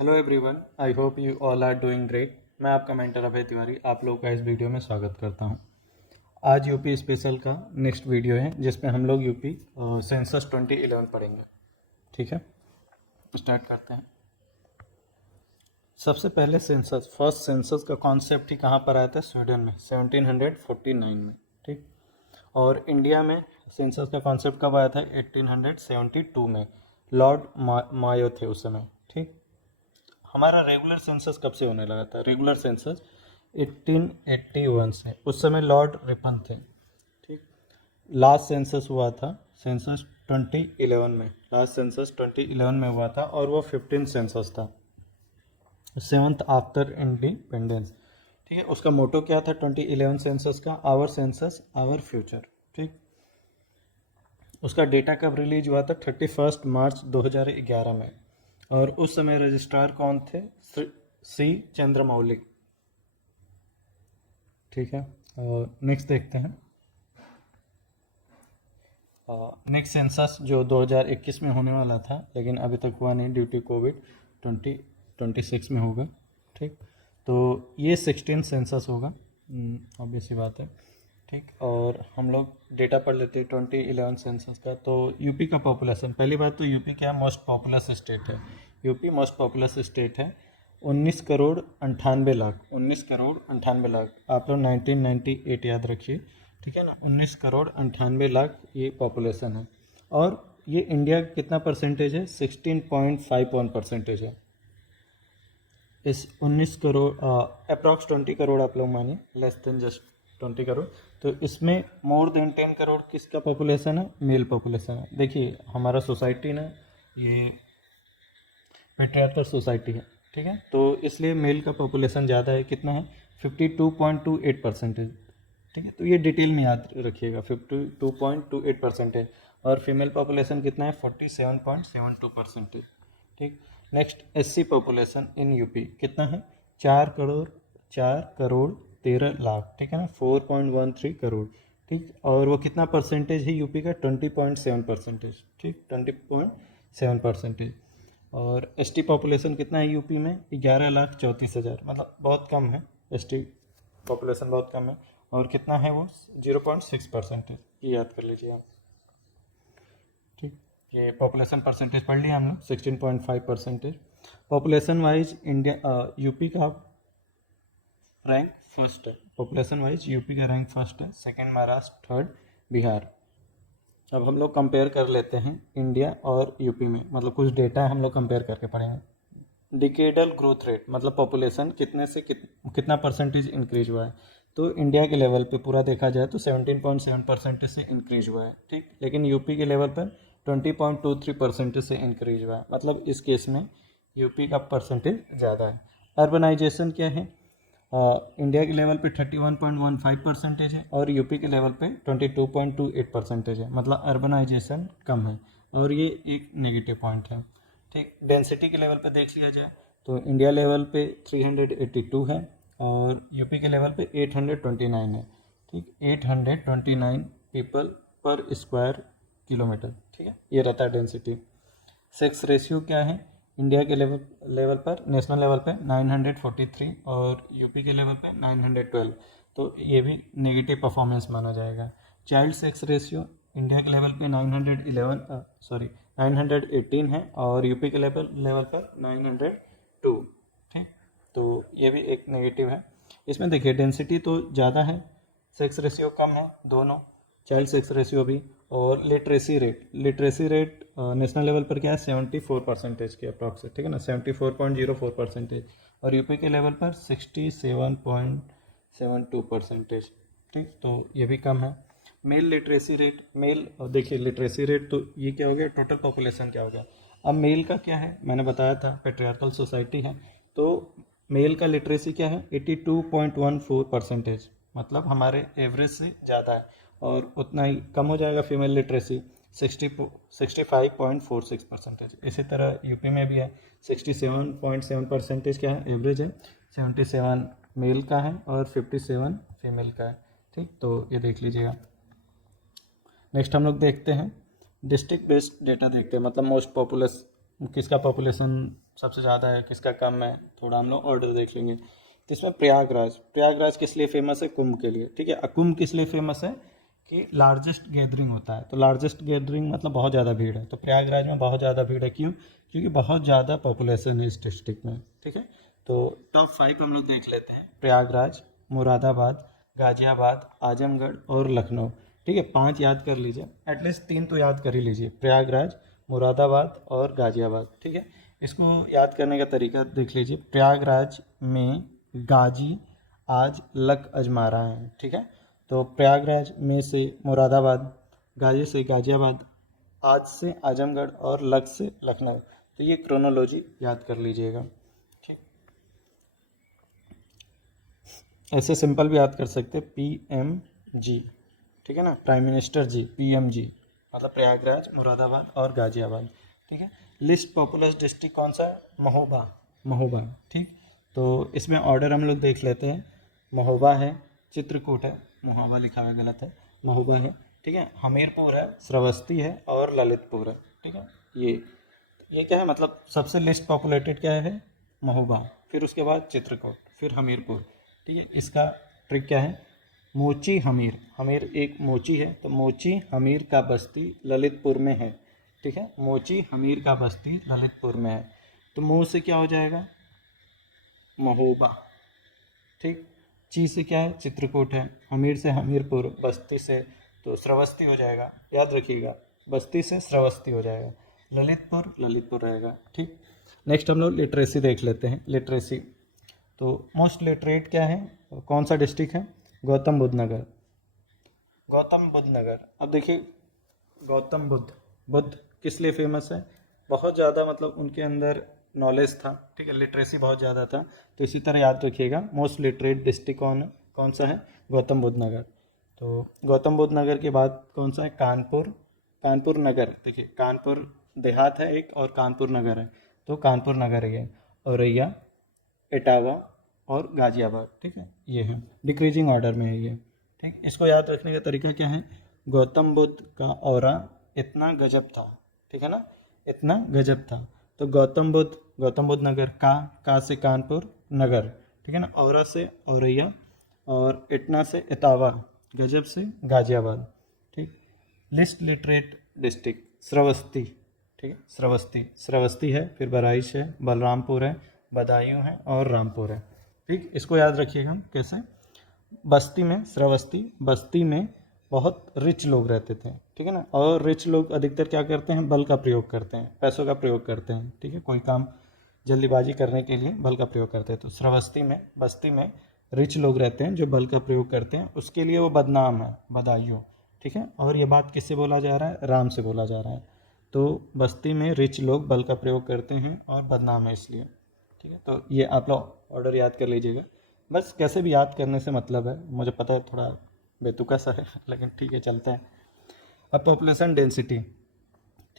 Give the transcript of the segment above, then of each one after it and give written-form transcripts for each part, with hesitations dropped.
Hello everyone, I hope you all are doing great. मैं आपका mentor अभय तिवारी आप लोगों का इस वीडियो में स्वागत करता हूं। आज यूपी स्पेशल का नेक्स्ट वीडियो है जिसमें हम लोग यूपी सेंसस 2011 पढ़ेंगे। ठीक है, स्टार्ट करते हैं। सबसे पहले सेंसस, फर्स्ट सेंसस का कॉन्सेप्ट ही कहाँ पर आया था? स्वीडन में 1749 में। ठीक, और इंडिया में सेंसस का कॉन्सेप्ट कब आया था? 1872 में। लॉर्ड मायो थे उस समय। ठीक, हमारा रेगुलर सेंसस कब से होने लगा था? रेगुलर सेंसस 1881 से, उस समय लॉर्ड रिपन थे। ठीक, लास्ट सेंसस हुआ था सेंसस 2011 में। लास्ट सेंसस 2011 में हुआ था और वो 15 सेंसस था, 7th आफ्टर इंडिपेंडेंस। ठीक है, उसका मोटो क्या था 2011 सेंसस का? Our census our future. ठीक, उसका डेटा कब रिलीज हुआ था? 31 मार्च 2011 में। और उस समय रजिस्ट्रार कौन थे? सी चंद्रमौली। ठीक है, और नेक्स्ट देखते हैं। नेक्स्ट सेंसस जो 2021 में होने वाला था लेकिन अभी तक हुआ नहीं ड्यू टू कोविड, 2026 में होगा। ठीक, तो ये 16 सेंसस होगा, ऑब्वियस सी बात है। ठीक, और हम लोग डेटा पढ़ लेते हैं 2011 सेंसस का। तो यूपी का पॉपुलेशन, पहली बात तो यूपी क्या मोस्ट पॉपुलस स्टेट है? यूपी मोस्ट पॉपुलस स्टेट है। 19 करोड़ 98 लाख, 19 करोड़ 98 लाख। आप लोग 1998 याद रखिए। ठीक है ना, 19 करोड़ 98 लाख ये पॉपुलेशन है। और ये इंडिया का कितना परसेंटेज है? 16.51% है। इस 19 करोड़ अप्रॉक्स 20 करोड़ आप लोग मानिए, लेस देन जस्ट 20 करोड़। तो इसमें मोर देन 10 करोड़ किसका पॉपुलेशन है? मेल पॉपुलेशन है। देखिए हमारा सोसाइटी ना ये पेट्रियार्कल सोसाइटी है। ठीक है, तो इसलिए मेल का पॉपुलेशन ज़्यादा है। कितना है? 52.28%। ठीक है, तो ये डिटेल में याद रखिएगा, 52.28% है। और फीमेल पॉपुलेशन कितना है? 47.72%। ठीक, next SC population in UP कितना है? 4 करोड़ 13 लाख। ठीक है ना, 4.13 करोड़। ठीक, और वो कितना परसेंटेज है यूपी का? 20.7%। ठीक, 20.7%। और एसटी पॉपुलेशन कितना है यूपी में? 11,34,000, मतलब बहुत कम है। एसटी पॉपुलेशन बहुत कम है। और कितना है वो? 0.6%। ये याद कर लीजिए आप। ठीक, ये पॉपुलेशन परसेंटेज पढ़ लिया हम लोग, 16.5%। पॉपुलेशन वाइज इंडिया यूपी का रैंक फर्स्ट है। पॉपुलेशन वाइज यूपी का रैंक फर्स्ट है, सेकंड महाराष्ट्र, थर्ड बिहार। अब हम लोग कंपेयर कर लेते हैं इंडिया और यूपी में, मतलब कुछ डेटा हम लोग कंपेयर करके पढ़ेंगे। डिकेडल ग्रोथ रेट मतलब पॉपुलेशन कितने से कितना परसेंटेज इंक्रीज हुआ है। तो इंडिया के लेवल पे पूरा देखा जाए तो 17.7% से इंक्रीज हुआ है। ठीक, लेकिन यूपी के लेवल पर 20.23% से इंक्रीज हुआ है। मतलब इस केस में यूपी का परसेंटेज ज़्यादा है। अर्बनाइजेशन क्या है? इंडिया के लेवल पे 31.15% है और यूपी के लेवल पे 22.28% है। मतलब अर्बनाइजेशन कम है और ये एक नेगेटिव पॉइंट है। ठीक, डेंसिटी के लेवल पे देख लिया जाए तो इंडिया लेवल पे 382 है और यूपी के लेवल पे 829 है। ठीक, 829 पीपल पर स्क्वायर किलोमीटर। ठीक है, ये रहता है डेंसिटी। सेक्स रेशियो क्या है? इंडिया के लेवल पर, नेशनल लेवल पे 943 और यूपी के लेवल पे 912। तो ये भी नेगेटिव परफॉर्मेंस माना जाएगा। चाइल्ड सेक्स रेशियो इंडिया के लेवल पे 918 है और यूपी के लेवल पर 902। ठीक, तो ये भी एक नेगेटिव है। इसमें देखिए डेंसिटी तो ज़्यादा है, सेक्स रेशियो कम है दोनों, चाइल्ड सेक्स रेशियो भी। और लिटरेसी रेट नेशनल लेवल पर क्या है? 74% के अप्रॉक्स है। ठीक है ना, 74.04%। और यूपी के लेवल पर 67.72%। ठीक, तो ये भी कम है। मेल लिटरेसी रेट, मेल देखिए लिटरेसी रेट तो ये क्या हो गया? टोटल पॉपुलेशन क्या हो गया? अब मेल का क्या है? मैंने बताया था पेट्रियार्कल सोसाइटी है, तो मेल का लिटरेसी क्या है? 82.14%। मतलब हमारे एवरेज से ज़्यादा है। और उतना ही कम हो जाएगा फीमेल लिटरेसी, 65.46%। इसी तरह यूपी में भी है, 67.7% क्या है? एवरेज है। 77 मेल का है और 57 फीमेल का है। ठीक, तो ये देख लीजिएगा। नेक्स्ट हम लोग देखते हैं डिस्ट्रिक्ट बेस्ड डेटा देखते हैं, मतलब मोस्ट पॉपुलस किसका पॉपुलेशन सबसे ज़्यादा है, किसका कम है, थोड़ा हम लोग ऑर्डर देख लेंगे। तो इसमें प्रयागराज किस लिए फेमस है? कुंभ के लिए, ठीक है। कुंभ किस लिए फेमस है? कि लार्जेस्ट गैदरिंग होता है, तो लार्जेस्ट गैदरिंग मतलब बहुत ज़्यादा भीड़ है, तो प्रयागराज में बहुत ज़्यादा भीड़ है। क्यों? क्योंकि बहुत ज़्यादा पॉपुलेशन है इस डिस्ट्रिक्ट में, ठीक है। तो टॉप 5 हम लोग देख लेते हैं, प्रयागराज, मुरादाबाद, गाजियाबाद, आजमगढ़ और लखनऊ, ठीक है। 5 याद कर लीजिए, एटलीस्ट 3 तो याद कर ही लीजिए, प्रयागराज, मुरादाबाद और गाजियाबाद, ठीक है। इसको याद करने का तरीका देख लीजिए, प्रयागराज में गाजी आज लक अजमा रहा है, ठीक है। तो प्रयागराज में से मुरादाबाद, गाजी से गाजियाबाद, आज से आजमगढ़ और लक से लखनऊ। तो ये क्रोनोलॉजी याद कर लीजिएगा, ठीक। ऐसे सिंपल भी याद कर सकते हैं, PMG, ठीक है ना, प्राइम मिनिस्टर जी, PMG, मतलब प्रयागराज, मुरादाबाद और गाजियाबाद, ठीक है। लिस्ट पॉपुलस डिस्ट्रिक्ट कौन सा है? महोबा, ठीक। तो इसमें ऑर्डर हम लोग देख लेते हैं, महोबा है, चित्रकूट है, महोबा लिखा हुआ गलत है, महोबा है, ठीक है, हमीरपुर है, श्रावस्ती है और ललितपुर है, ठीक है। ये क्या है, मतलब सबसे लिस्ट पॉपुलेटेड क्या है? महोबा, फिर उसके बाद चित्रकूट, फिर हमीरपुर, ठीक है। इसका ट्रिक क्या है? मोची हमीर, हमीर एक मोची है, तो मोची हमीर का बस्ती ललितपुर में है, ठीक है। मोची हमीर का बस्ती ललितपुर में है, तो मोह से क्या हो जाएगा? महोबा, ठीक। ची से क्या है? चित्रकूट है, हमीर से हमीरपुर, बस्ती से तो श्रावस्ती हो जाएगा, याद रखिएगा, बस्ती से श्रावस्ती हो जाएगा, ललितपुर रहेगा, ठीक। नेक्स्ट हम लोग लिटरेसी देख लेते हैं, लिटरेसी। तो मोस्ट लिटरेट क्या है, कौन सा डिस्ट्रिक्ट है? गौतम बुद्ध नगर, गौतम बुद्ध नगर। अब देखिए, गौतम बुद्ध किस लिए फेमस है? बहुत ज़्यादा, मतलब उनके अंदर नॉलेज था, ठीक है, लिटरेसी बहुत ज़्यादा था। तो इसी तरह याद रखिएगा, मोस्ट लिटरेट डिस्ट्रिक्ट कौन सा है? गौतम बुद्ध नगर। तो गौतम बुद्ध नगर के बाद कौन सा है? कानपुर नगर, देखिए कानपुर देहात है एक और कानपुर नगर है, तो कानपुर नगर है, औरैया, इटावा और गाजियाबाद, ठीक है, ये है, डिक्रीजिंग ऑर्डर में है ये, ठीक। इसको याद रखने का तरीका क्या है? गौतम बुद्ध का औरा इतना गजब था, ठीक है ना, इतना गजब था। तो गौतम बुद्ध नगर, का से कानपुर नगर, ठीक है ना, औरा से औरैया और इतना से इटावा, गजब से गाजियाबाद, ठीक। लिस्ट लिटरेट डिस्ट्रिक्ट श्रावस्ती, ठीक है, श्रावस्ती है, फिर बहराइच है, बलरामपुर है, बदायूं है और रामपुर है, ठीक। इसको याद रखिएगा कैसे? बस्ती में बहुत रिच लोग रहते थे, ठीक है ना, और रिच लोग अधिकतर क्या करते हैं? बल का प्रयोग करते हैं, पैसों का प्रयोग करते हैं, ठीक है, कोई काम जल्दीबाजी करने के लिए बल का प्रयोग करते हैं। तो बस्ती में रिच लोग रहते हैं जो बल का प्रयोग करते हैं, उसके लिए वो बदनाम है, बदायूं, ठीक है। और ये बात किससे बोला जा रहा है? राम से बोला जा रहा है। तो बस्ती में रिच लोग बल का प्रयोग करते हैं और बदनाम है इसलिए, ठीक है। तो ये आप लोग ऑर्डर याद कर लीजिएगा, बस कैसे भी याद करने से मतलब है, मुझे पता है थोड़ा बेतुका सा है लेकिन ठीक है, चलते हैं। अब पॉपुलेशन डेंसिटी,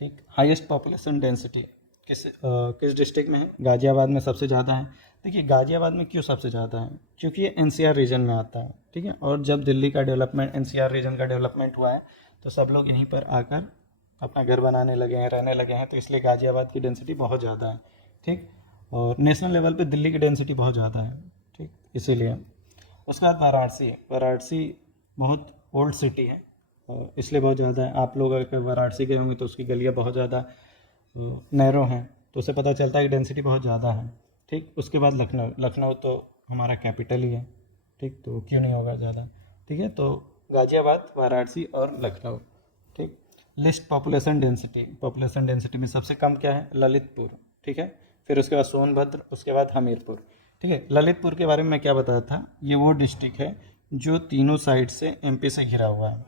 ठीक, हाईएस्ट पॉपुलेशन डेंसिटी किस डिस्ट्रिक्ट में है? गाजियाबाद में सबसे ज़्यादा है। देखिए गाजियाबाद में क्यों सबसे ज़्यादा है? क्योंकि ये NCR रीजन में आता है, ठीक है, और जब दिल्ली का डेवलपमेंट, NCR रीजन का डेवलपमेंट हुआ है, तो सब लोग यहीं पर आकर अपना घर बनाने लगे हैं, रहने लगे हैं, तो इसलिए गाजियाबाद की डेंसिटी बहुत ज़्यादा है, ठीक। और नेशनल लेवल पे दिल्ली की डेंसिटी बहुत ज़्यादा है, ठीक, इसीलिए। उसके बाद वाराणसी बहुत ओल्ड सिटी है और इसलिए बहुत ज़्यादा है। आप लोग अगर वाराणसी गए होंगे तो उसकी गलियाँ बहुत ज़्यादा नैरो हैं, तो उससे पता चलता है कि डेंसिटी बहुत ज़्यादा है, ठीक। उसके बाद लखनऊ तो हमारा कैपिटल ही है, ठीक, तो क्यों नहीं होगा ज़्यादा, ठीक है। तो गाजियाबाद, वाराणसी और लखनऊ, ठीक। लिस्ट पॉपुलेशन डेंसिटी में सबसे कम क्या है? ललितपुर, ठीक है, फिर उसके बाद सोनभद्र, उसके बाद हमीरपुर, ठीक है। ललितपुर के बारे में मैं क्या बताया था? ये वो डिस्ट्रिक्ट है जो तीनों साइड से MP से घिरा हुआ है,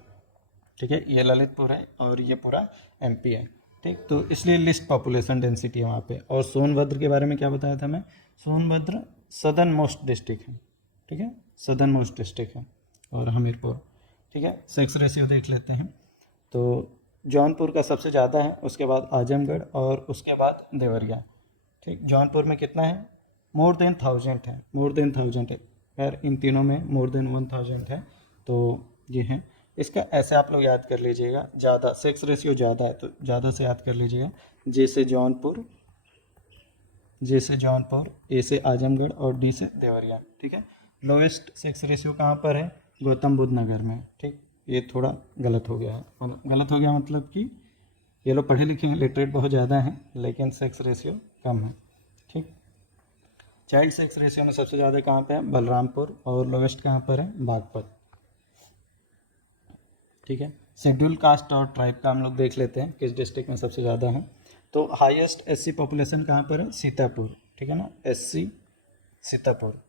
ठीक है, ये ललितपुर है और ये पूरा MP है, ठीक। तो इसलिए लिस्ट पॉपुलेशन डेंसिटी है वहाँ पे। और सोनभद्र के बारे में क्या बताया था मैं? सोनभद्र सदर्न मोस्ट डिस्ट्रिक्ट है, ठीक है, सदर्न मोस्ट डिस्ट्रिक्ट है। और हमीरपुर, ठीक है। सेक्स रेशियो देख लेते हैं, तो जौनपुर का सबसे ज़्यादा है, उसके बाद आजमगढ़ और उसके बाद देवरिया, ठीक। जौनपुर में कितना है? मोर देन 1000 है, खैर इन तीनों में मोर देन 1000 है, तो ये है। इसका ऐसे आप लोग याद कर लीजिएगा, ज़्यादा सेक्स रेशियो ज़्यादा है तो ज़्यादा से याद कर लीजिएगा, जैसे जे से जौनपुर, ए से आजमगढ़ और डी से देवरिया। ठीक है, लोएस्ट सेक्स रेशियो कहाँ पर है? गौतम बुद्ध नगर में। ठीक, ये थोड़ा गलत हो गया है, गलत हो गया मतलब कि ये लोग पढ़े लिखे हैं, लिटरेट बहुत ज़्यादा हैं, लेकिन सेक्स रेशियो कम है। ठीक, चाइल्ड सेक्स रेशियो में सबसे ज़्यादा कहाँ पे है? बलरामपुर, और लोवेस्ट कहाँ पर है? बागपत। ठीक है, शेड्यूल कास्ट और ट्राइब का हम लोग देख लेते हैं किस डिस्ट्रिक्ट में सबसे ज़्यादा है। तो हाईएस्ट एससी पॉपुलेशन कहाँ पर है? सीतापुर। ठीक है ना, एससी सीतापुर।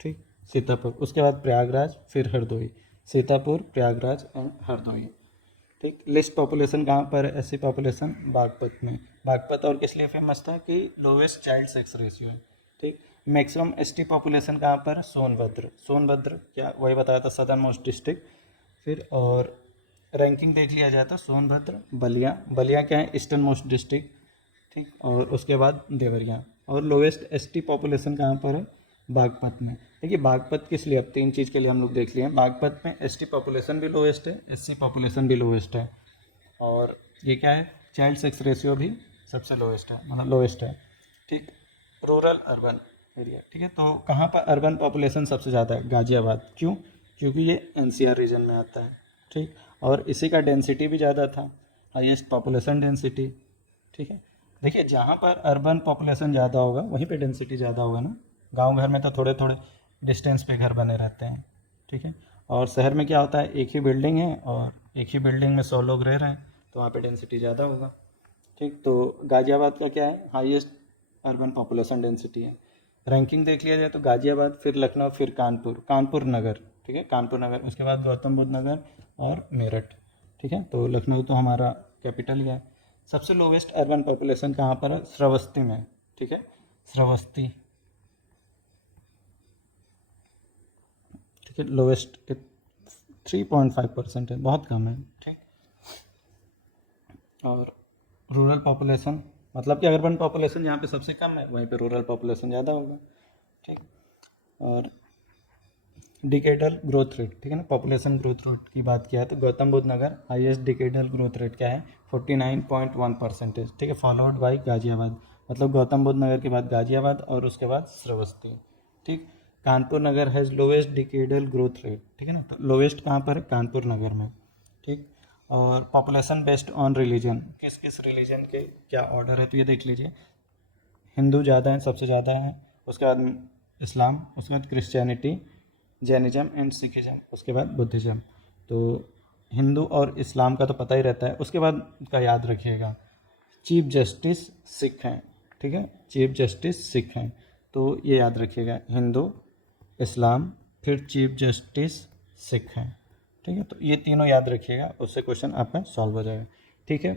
ठीक, सीतापुर, उसके बाद प्रयागराज, फिर हरदोई। सीतापुर, प्रयागराज एंड हरदोई। ठीक, लिस्ट पॉपुलेशन कहाँ पर है? एससी पॉपुलेशन बागपत में। बागपत और किस लिए फेमस था? कि लोवेस्ट चाइल्ड सेक्स रेशियो है। ठीक, मैक्सिमम एसटी पॉपुलेशन कहाँ पर? सोनभद्र। सोनभद्र क्या वही बताया था, सदर्न मोस्ट डिस्ट्रिक्ट। फिर और रैंकिंग देख लिया जाए तो सोनभद्र, बलिया। बलिया क्या है? Eastern most district. ठीक, और उसके बाद देवरिया। और लोवेस्ट एसटी पॉपुलेशन कहाँ पर है? बागपत में। देखिए बागपत किस लिए, अब 3 चीज़ के लिए हम लोग देख लिए हैं। बागपत में एसटी पॉपुलेशन भी लोवेस्ट है, एससी पॉपुलेशन भी लोवेस्ट है, और ये क्या है? चाइल्ड सेक्स रेशियो भी सबसे लोवेस्ट है, मतलब लोवेस्ट है। ठीक, रूरल अर्बन एरिया। ठीक है, तो कहाँ पर अर्बन पॉपुलेशन सबसे ज़्यादा है? गाजियाबाद। क्यों? क्योंकि ये एनसीआर रीजन में आता है। ठीक, और इसी का डेंसिटी भी ज़्यादा था, हाईएस्ट पॉपुलेशन डेंसिटी। ठीक है, देखिए जहाँ पर अर्बन पॉपुलेशन ज़्यादा होगा वहीं पे डेंसिटी ज़्यादा होगा ना। गांव घर में तो थोड़े थोड़े डिस्टेंस पे घर बने रहते हैं। ठीक है, और शहर में क्या होता है? एक ही बिल्डिंग है और एक ही बिल्डिंग में 100 लोग रह रहे हैं, तो वहाँ पे डेंसिटी ज़्यादा होगा। ठीक, तो गाज़ियाबाद का क्या है? हाईएस्ट अर्बन पॉपुलेशन डेंसिटी है। रैंकिंग देख लिया जाए तो गाज़ियाबाद, फिर लखनऊ, फिर कानपुर, कानपुर नगर। ठीक है, कानपुर नगर, उसके बाद गौतम बुद्ध नगर और मेरठ। ठीक है, तो लखनऊ तो हमारा कैपिटल ही है। सबसे लोवेस्ट अर्बन पॉपुलेशन कहाँ पर है? श्रावस्ती में। ठीक है, श्रावस्ती। ठीक है, लोवेस्ट 3.5% है, बहुत कम है। ठीक, और रूरल पॉपुलेशन, मतलब कि अर्बन पॉपुलेशन जहाँ पे सबसे कम है वहीं पे रूरल पॉपुलेशन ज़्यादा होगा। ठीक, और डिकेडल ग्रोथ रेट। ठीक है ना, पॉपुलेशन ग्रोथ रेट की बात किया है तो गौतम बुद्ध नगर हाईएस्ट डिकेडल ग्रोथ रेट क्या है? 49.1%। ठीक है, फॉलोड बाई गाजियाबाद, मतलब गौतम बुद्ध नगर के बाद गाजियाबाद और उसके बाद श्रावस्ती। ठीक, Kanpur Nagar has lowest decadal growth rate. ठीक है ना, तो लोवेस्ट कहाँ पर है? कानपुर नगर में। ठीक, और पॉपुलेशन बेस्ड ऑन रिलीजन, किस किस रिलीजन के क्या ऑर्डर है तो ये देख लीजिए। हिंदू ज़्यादा हैं, सबसे ज़्यादा हैं, उसके बाद इस्लाम, उसके बाद क्रिश्चियनिटी, जैनिज़्म एंड सिखिज़्म, उसके बाद बुद्धिज़्म। तो हिंदू और इस्लाम का तो पता ही रहता है, उसके बाद का याद रखिएगा, चीफ जस्टिस सिख हैं। ठीक है, चीफ जस्टिस सिख हैं, तो ये याद रखिएगा, हिंदू, इस्लाम, फिर चीफ जस्टिस सिख हैं। ठीक है, तो ये तीनों याद रखिएगा, उससे क्वेश्चन आपका सॉल्व हो जाएगा। ठीक है,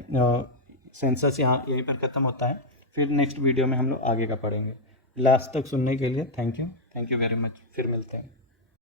सेंसस यहाँ यहीं पर ख़त्म होता है, फिर नेक्स्ट वीडियो में हम लोग आगे का पढ़ेंगे। लास्ट तक सुनने के लिए थैंक यू वेरी मच, फिर मिलते हैं।